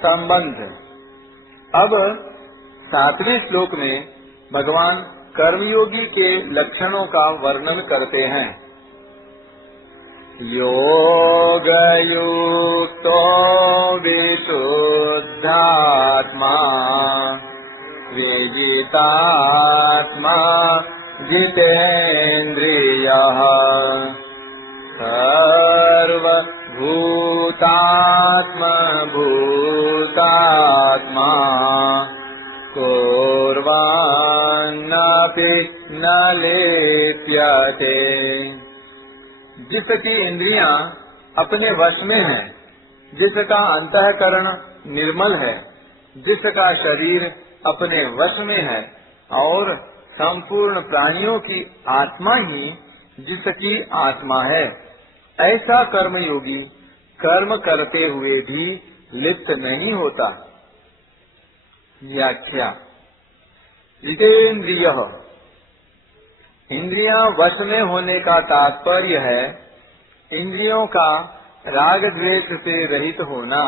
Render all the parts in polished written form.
संबंध। अब 7वें श्लोक में भगवान कर्मयोगी के लक्षणों का वर्णन करते हैं। योगयुक्तो विशुद्धात्मा विजितात्मा जितेन्द्रियः सर्वभूतात्मा भूतात्मा कुर्वन्नपि न लिप्यते। जिसकी इंद्रियां अपने वश में है, जिसका अंतःकरण निर्मल है, जिसका शरीर अपने वश में है और संपूर्ण प्राणियों की आत्मा ही जिसकी आत्मा है, ऐसा कर्मयोगी कर्म करते हुए भी लिप्त नहीं होता। व्याख्या। जितेन्द्रियः, इंद्रियां वश में होने का तात्पर्य है इंद्रियों का राग द्वेष से रहित होना।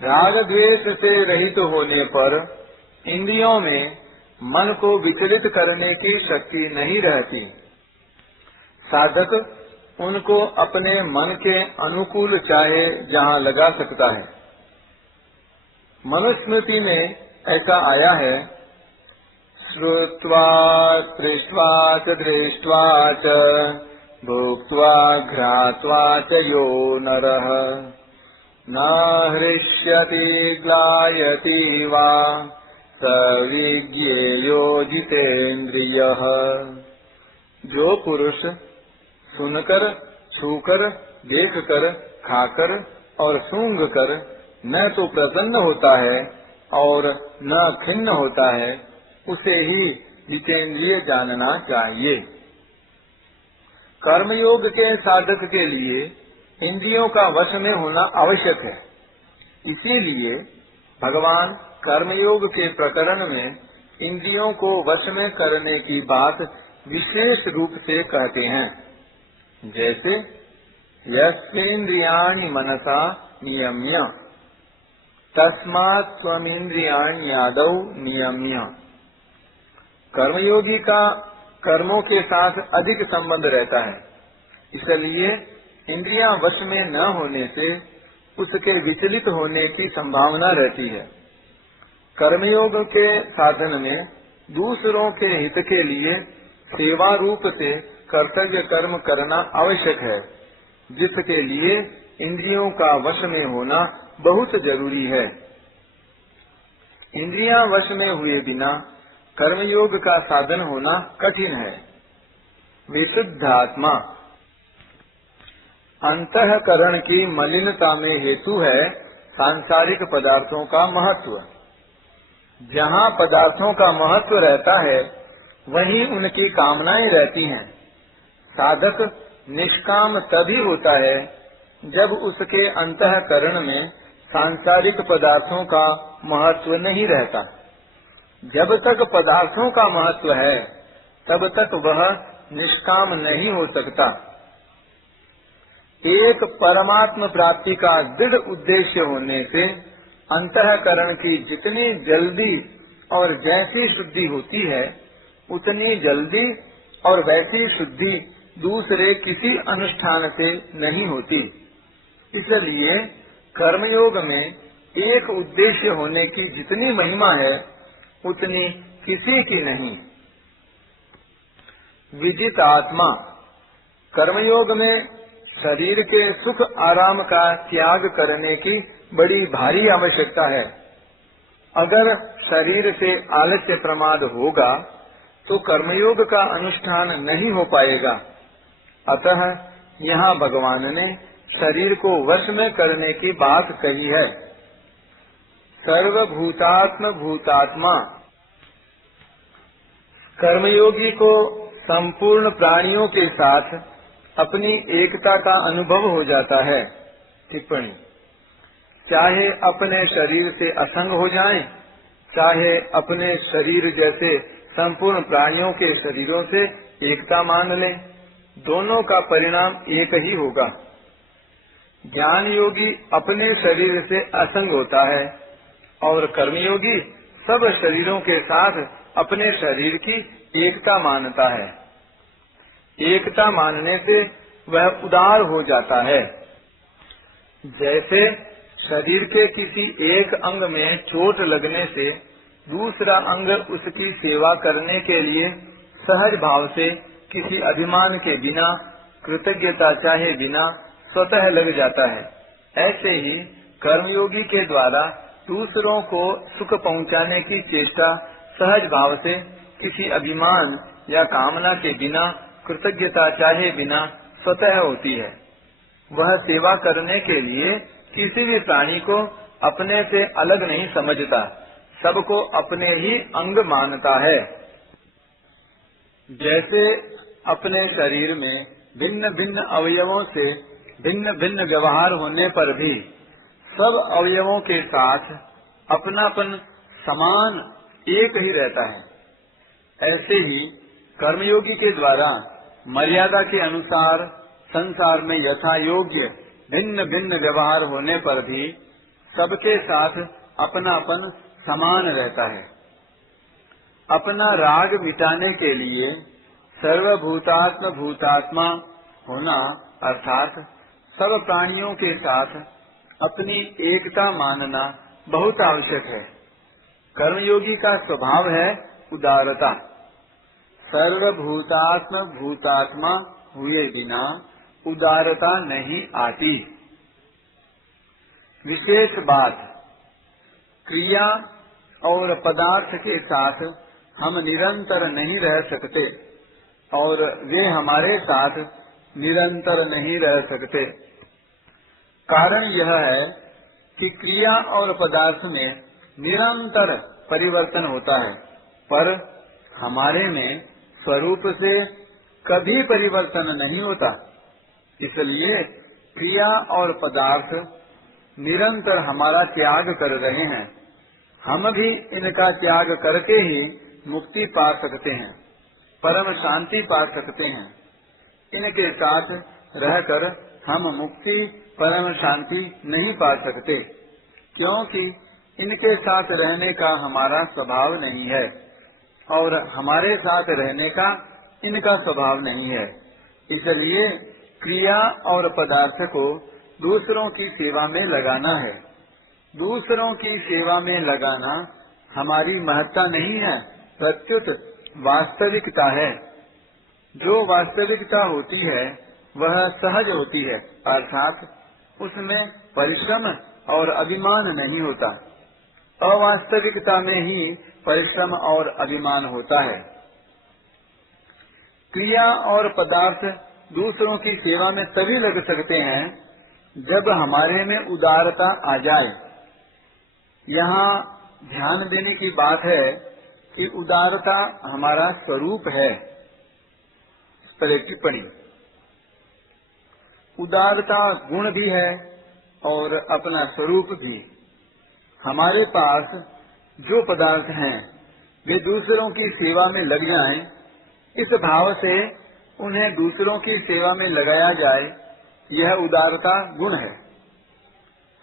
राग द्वेष से रहित होने पर इंद्रियों में मन को विचलित करने की शक्ति नहीं रहती। साधक उनको अपने मन के अनुकूल चाहे जहाँ लगा सकता है। मनुस्मृति में ऐसा आया है, श्रुत्वा दृष्ट्वा च दृष्ट्वा च भुक्त्वा घ्रात्वा च यो नरः न हृष्यति ग्लायति वा स विज्ञेयो जितेन्द्रियः। जो पुरुष सुनकर, छूकर, देखकर, खाकर और सूंघकर न तो प्रसन्न होता है और न खिन्न होता है, उसे ही जितेंद्रिय जानना चाहिए। कर्मयोग के साधक के लिए इंद्रियों का वश में होना आवश्यक है। इसीलिए भगवान कर्मयोग के प्रकरण में इंद्रियों को वश में करने की बात विशेष रूप से कहते हैं। जैसे यस्येन्द्रियाणि मनसा नियम्य तस्मात् त्वमिन्द्रियाण्यादौ नियम्य। कर्मयोगी का कर्मों के साथ अधिक संबंध रहता है, इसलिए इंद्रियां वश में न होने से उसके विचलित होने की संभावना रहती है। कर्मयोग के साधन में दूसरों के हित के लिए सेवा रूप से कर्तव्य कर्म करना आवश्यक है, जिसके लिए इंद्रियों का वश में होना बहुत जरूरी है। इंद्रियां वश में हुए बिना कर्मयोग का साधन होना कठिन है। विशुद्धात्मा, अंतःकरण की मलिनता में हेतु है सांसारिक पदार्थों का महत्व। जहाँ पदार्थों का महत्व रहता है वहीं उनकी कामनाएं रहती हैं। साधक निष्काम तभी होता है जब उसके अंतःकरण में सांसारिक पदार्थों का महत्व नहीं रहता। जब तक पदार्थों का महत्व है तब तक वह निष्काम नहीं हो सकता। एक परमात्म प्राप्ति का दृढ़ उद्देश्य होने से अंतःकरण की जितनी जल्दी और जैसी शुद्धि होती है, उतनी जल्दी और वैसी शुद्धि दूसरे किसी अनुष्ठान से नहीं होती। इसलिए कर्मयोग में एक उद्देश्य होने की जितनी महिमा है, उतनी किसी की नहीं। विजित आत्मा, कर्मयोग में शरीर के सुख आराम का त्याग करने की बड़ी भारी आवश्यकता है। अगर शरीर से आलस्य प्रमाद होगा तो कर्मयोग का अनुष्ठान नहीं हो पाएगा। अतः यहाँ भगवान ने शरीर को वश में करने की बात कही है। सर्वभूतात्म भूतात्मा, कर्मयोगी को संपूर्ण प्राणियों के साथ अपनी एकता का अनुभव हो जाता है। टिप्पणी। चाहे अपने शरीर से असंग हो जाएं, चाहे अपने शरीर जैसे संपूर्ण प्राणियों के शरीरों से एकता मान लें, दोनों का परिणाम एक ही होगा। ज्ञान योगी अपने शरीर से असंग होता है और कर्मयोगी सब शरीरों के साथ अपने शरीर की एकता मानता है। एकता मानने से वह उदार हो जाता है। जैसे शरीर के किसी एक अंग में चोट लगने से दूसरा अंग उसकी सेवा करने के लिए सहज भाव से किसी अभिमान के बिना, कृतज्ञता चाहे बिना स्वतः लग जाता है, ऐसे ही कर्मयोगी के द्वारा दूसरों को सुख पहुंचाने की चेष्टा सहज भाव से किसी अभिमान या कामना के बिना, कृतज्ञता चाहे बिना स्वतः होती है। वह सेवा करने के लिए किसी भी प्राणी को अपने से अलग नहीं समझता, सबको अपने ही अंग मानता है। जैसे अपने शरीर में भिन्न भिन्न अवयवों से भिन्न भिन्न व्यवहार होने पर भी सब अवयवों के साथ अपनापन समान एक ही रहता है, ऐसे ही कर्मयोगी के द्वारा मर्यादा के अनुसार संसार में यथा योग्य भिन्न भिन्न व्यवहार होने पर भी सबके साथ अपनापन समान रहता है। अपना राग मिटाने के लिए सर्वभूतात्म भूतात्मा होना अर्थात सब प्राणियों के साथ अपनी एकता मानना बहुत आवश्यक है। कर्मयोगी का स्वभाव है उदारता। सर्वभूतात्म भूतात्मा हुए बिना उदारता नहीं आती। विशेष बात, क्रिया और पदार्थ के साथ हम निरंतर नहीं रह सकते और वे हमारे साथ निरंतर नहीं रह सकते। कारण यह है कि क्रिया और पदार्थ में निरंतर परिवर्तन होता है, पर हमारे में स्वरूप से कभी परिवर्तन नहीं होता। इसलिए क्रिया और पदार्थ निरंतर हमारा त्याग कर रहे हैं। हम भी इनका त्याग करके ही मुक्ति पा सकते हैं, परम शांति पा सकते हैं। इनके साथ रहकर हम मुक्ति परम शांति नहीं पा सकते, क्योंकि इनके साथ रहने का हमारा स्वभाव नहीं है और हमारे साथ रहने का इनका स्वभाव नहीं है। इसलिए क्रिया और पदार्थ को दूसरों की सेवा में लगाना है। दूसरों की सेवा में लगाना हमारी महत्ता नहीं है, प्रत्युत वास्तविकता है। जो वास्तविकता होती है वह सहज होती है, अर्थात उसमें परिश्रम और अभिमान नहीं होता। अवास्तविकता में ही परिश्रम और अभिमान होता है। क्रिया और पदार्थ दूसरों की सेवा में तभी लग सकते हैं जब हमारे में उदारता आ जाए। यहाँ ध्यान देने की बात है कि उदारता हमारा स्वरूप है। इस पर एक टिप्पणी, उदारता गुण भी है और अपना स्वरूप भी। हमारे पास जो पदार्थ हैं वे दूसरों की सेवा में लग जाएं, इस भाव से उन्हें दूसरों की सेवा में लगाया जाए, यह उदारता गुण है।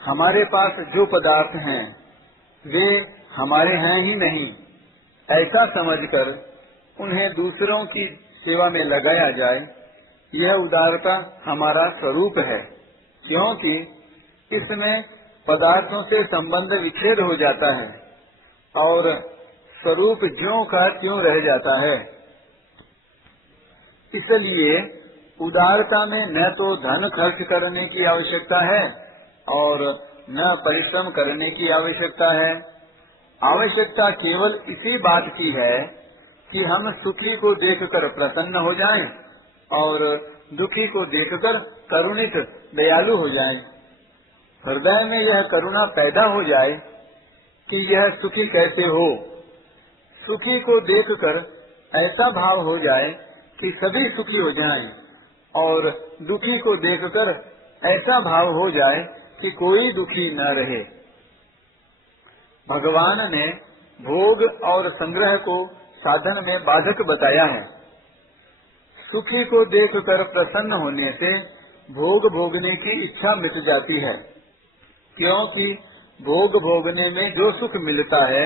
हमारे पास जो पदार्थ हैं वे हमारे हैं ही नहीं, ऐसा समझकर उन्हें दूसरों की सेवा में लगाया जाए, यह उदारता हमारा स्वरूप है। क्योंकि इसमें पदार्थों से संबंध विच्छेद हो जाता है और स्वरूप ज्यों का त्यों रह जाता है। इसलिए उदारता में न तो धन खर्च करने की आवश्यकता है और न परिश्रम करने की आवश्यकता है। आवश्यकता केवल इसी बात की है कि हम सुखी को देखकर प्रसन्न हो जाएं और दुखी को देखकर करुणित दयालु हो जाएं। हृदय में यह करुणा पैदा हो जाए कि यह सुखी कैसे हो। सुखी को देखकर ऐसा भाव हो जाए कि सभी सुखी हो जाएं और दुखी को देखकर ऐसा भाव हो जाए कि कोई दुखी न रहे। भगवान ने भोग और संग्रह को साधन में बाधक बताया है। सुखी को देखकर प्रसन्न होने से भोग भोगने की इच्छा मिट जाती है, क्योंकि भोग भोगने में जो सुख मिलता है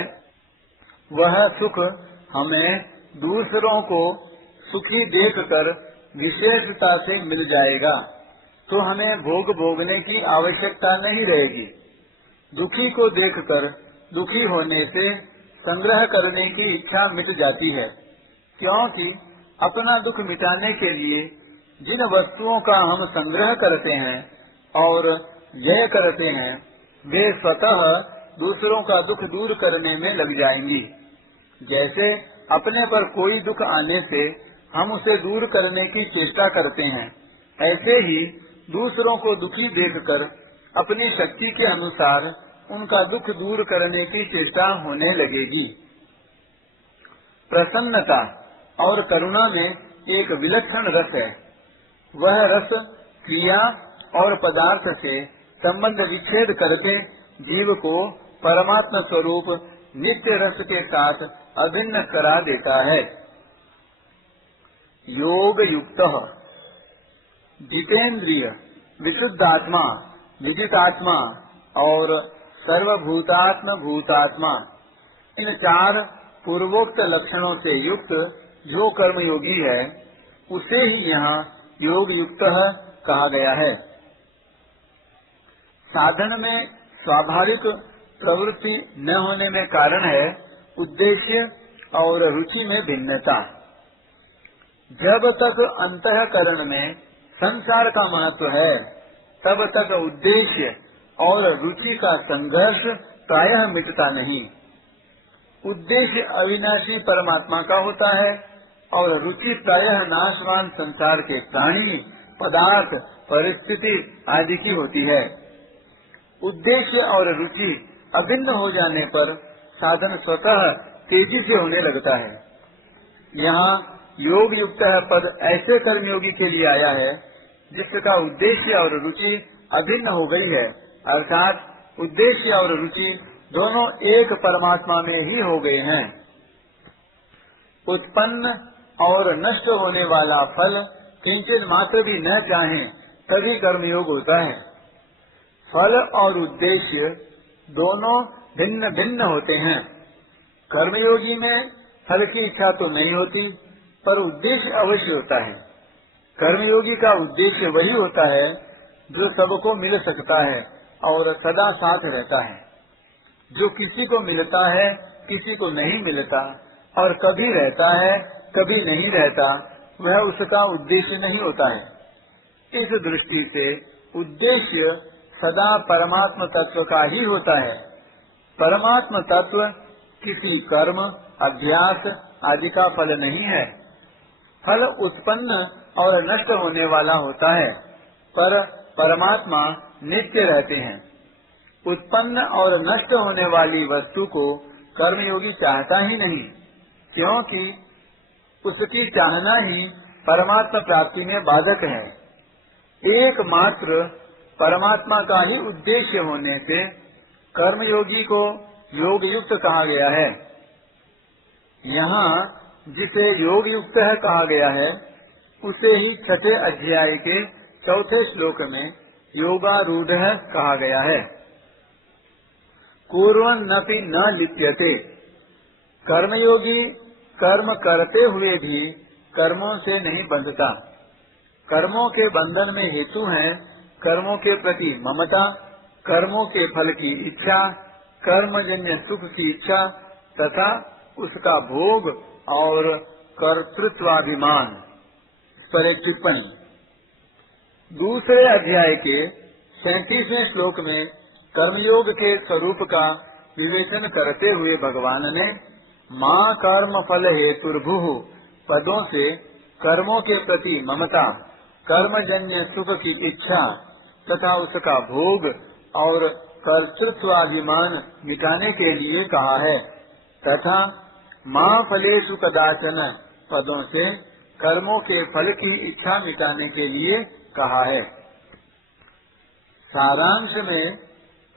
वह सुख हमें दूसरों को सुखी देखकर विशेषता से मिल जाएगा, तो हमें भोग भोगने की आवश्यकता नहीं रहेगी। दुखी को देखकर दुखी होने से संग्रह करने की इच्छा मिट जाती है, क्योंकि अपना दुख मिटाने के लिए जिन वस्तुओं का हम संग्रह करते हैं और व्यय करते हैं वे स्वतः दूसरों का दुख दूर करने में लग जाएंगी। जैसे अपने पर कोई दुख आने से हम उसे दूर करने की चेष्टा करते हैं, ऐसे ही दूसरों को दुखी देखकर अपनी शक्ति के अनुसार उनका दुख दूर करने की चेष्टा होने लगेगी। प्रसन्नता और करुणा में एक विलक्षण रस है। वह रस क्रिया और पदार्थ से संबंध विच्छेद करके जीव को परमात्मा स्वरूप नित्य रस के साथ अभिन्न करा देता है। योग युक्त जितेंद्रिय, विशुद्धात्मा, विजितात्मा और सर्वभूतात्म भूतात्मा, इन चार पूर्वोक्त लक्षणों से युक्त जो कर्मयोगी है उसे ही यहाँ योग युक्त कहा गया है। साधन में स्वाभाविक प्रवृत्ति न होने में कारण है उद्देश्य और रुचि में भिन्नता। जब तक अंतःकरण में संसार का महत्व है तब तक उद्देश्य और रुचि का संघर्ष प्रायः मिटता नहीं। उद्देश्य अविनाशी परमात्मा का होता है और रुचि प्रायः नाशवान संसार के प्राणी, पदार्थ, परिस्थिति आदि की होती है। उद्देश्य और रुचि अभिन्न हो जाने पर साधन स्वतः तेजी से होने लगता है। यहाँ योग युक्त पद ऐसे कर्मयोगी के लिए आया है जिसका उद्देश्य और रुचि अभिन्न हो गई है, अर्थात उद्देश्य और रुचि दोनों एक परमात्मा में ही हो गए हैं। उत्पन्न और नष्ट होने वाला फल किंचित मात्र भी न चाहे तभी कर्मयोग होता है। फल और उद्देश्य दोनों भिन्न भिन्न होते हैं। कर्मयोगी में फल की इच्छा तो नहीं होती पर उद्देश्य अवश्य होता है। कर्मयोगी का उद्देश्य वही होता है जो सबको मिल सकता है और सदा साथ रहता है। जो किसी को मिलता है किसी को नहीं मिलता और कभी रहता है कभी नहीं रहता, वह उसका उद्देश्य नहीं होता है। इस दृष्टि से उद्देश्य सदा परमात्म तत्व का ही होता है। परमात्म तत्व किसी कर्म, अभ्यास आदि का फल नहीं है। फल उत्पन्न और नष्ट होने वाला होता है, पर परमात्मा नित्य रहते हैं। उत्पन्न और नष्ट होने वाली वस्तु को कर्मयोगी चाहता ही नहीं, क्योंकि उसकी चाहना ही परमात्मा प्राप्ति में बाधक है। एकमात्र परमात्मा का ही उद्देश्य होने से कर्मयोगी को योग युक्त कहा गया है। यहाँ जिसे योग युक्त कहा गया है उसे ही छठे अध्याय के चौथे श्लोक में योगारूढ़ कहा गया है। कुर्वन्नपि न लिप्यते, कर्मयोगी कर्म करते हुए भी कर्मों से नहीं बंधता। कर्मों के बंधन में हेतु हैं कर्मों के प्रति ममता, कर्मों के फल की इच्छा, कर्मजन्य सुख की इच्छा तथा उसका भोग और कर्तृत्वाभिमान। इस पर एक टिप्पणी। दूसरे अध्याय के 37वें श्लोक में कर्मयोग के स्वरूप का विवेचन करते हुए भगवान ने माँ कर्म फल हेतुर्भुः पदों से कर्मों के प्रति ममता, कर्मजन्य सुख की इच्छा तथा उसका भोग और कर्तृत्वाभिमान मिटाने के लिए कहा है, तथा माँ फलेषु कदाचन पदों से कर्मों के फल की इच्छा मिटाने के लिए कहा है। सारांश में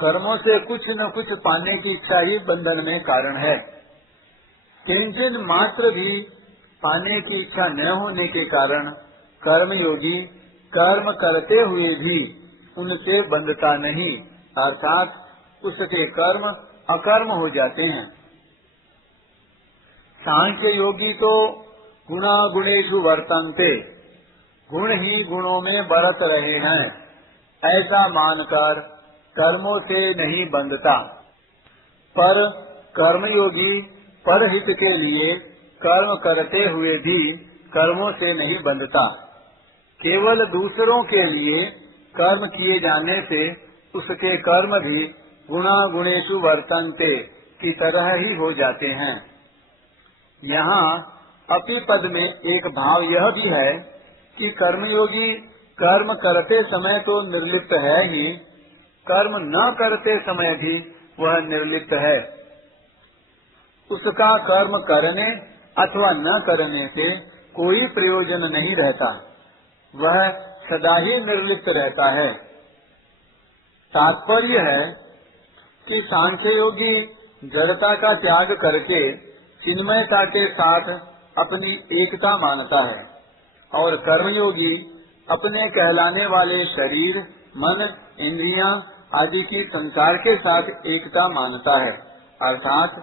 कर्मों से कुछ न कुछ पाने की इच्छा ही बंधन में कारण है। किंचित मात्र भी पाने की इच्छा न होने के कारण कर्मयोगी कर्म करते हुए भी उनसे बंधता नहीं, अर्थात उसके कर्म अकर्म हो जाते हैं। सांख्य योगी तो गुणा गुणेषु वर्तन्ते, गुण ही गुणों में बरत रहे हैं, ऐसा मानकर कर्मों से नहीं बंधता। पर कर्मयोगी परहित के लिए कर्म करते हुए भी कर्मों से नहीं बंधता। केवल दूसरों के लिए कर्म किए जाने से उसके कर्म भी गुणा गुणेषु वर्तन्ते की तरह ही हो जाते हैं। यहाँ अपि पद में एक भाव यह भी है कि कर्मयोगी कर्म करते समय तो निर्लिप्त है ही, कर्म न करते समय भी वह निर्लिप्त है। उसका कर्म करने अथवा न करने से कोई प्रयोजन नहीं रहता, वह सदा ही निर्लिप्त रहता है। तात्पर्य है कि सांख्य योगी जड़ता का त्याग करके चिन्मयता के साथ अपनी एकता मानता है, और कर्मयोगी अपने कहलाने वाले शरीर, मन, इंद्रियां आदि की संसार के साथ एकता मानता है, अर्थात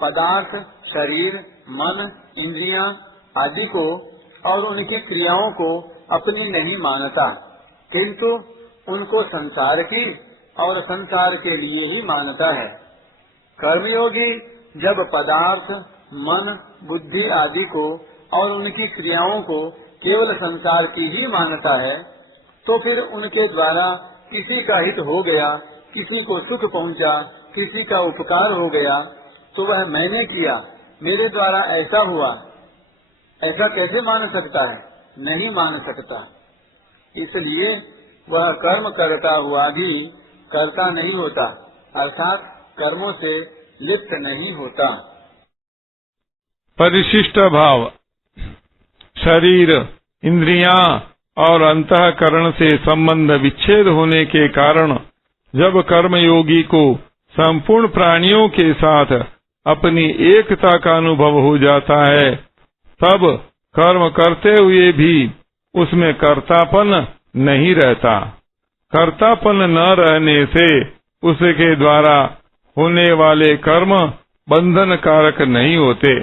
पदार्थ, शरीर, मन, इंद्रियां आदि को और उनकी क्रियाओं को अपनी नहीं मानता, किंतु उनको संसार की और संसार के लिए ही मानता है। कर्मयोगी जब पदार्थ, मन, बुद्धि आदि को और उनकी क्रियाओं को केवल संसार की ही मानता है, तो फिर उनके द्वारा किसी का हित हो गया, किसी को सुख पहुंचा, किसी का उपकार हो गया, तो वह मैंने किया, मेरे द्वारा ऐसा हुआ, ऐसा कैसे मान सकता है? नहीं मान सकता। इसलिए वह कर्म करता हुआ भी कर्ता नहीं होता, अर्थात कर्मों से लिप्त नहीं होता। परिशिष्ट भाव। शरीर, इंद्रियां और अंतःकरण से संबंध विच्छेद होने के कारण जब कर्मयोगी को संपूर्ण प्राणियों के साथ अपनी एकता का अनुभव हो जाता है, तब कर्म करते हुए भी उसमें कर्तापन नहीं रहता। कर्तापन न रहने से उसके द्वारा होने वाले कर्म बंधन कारक नहीं होते।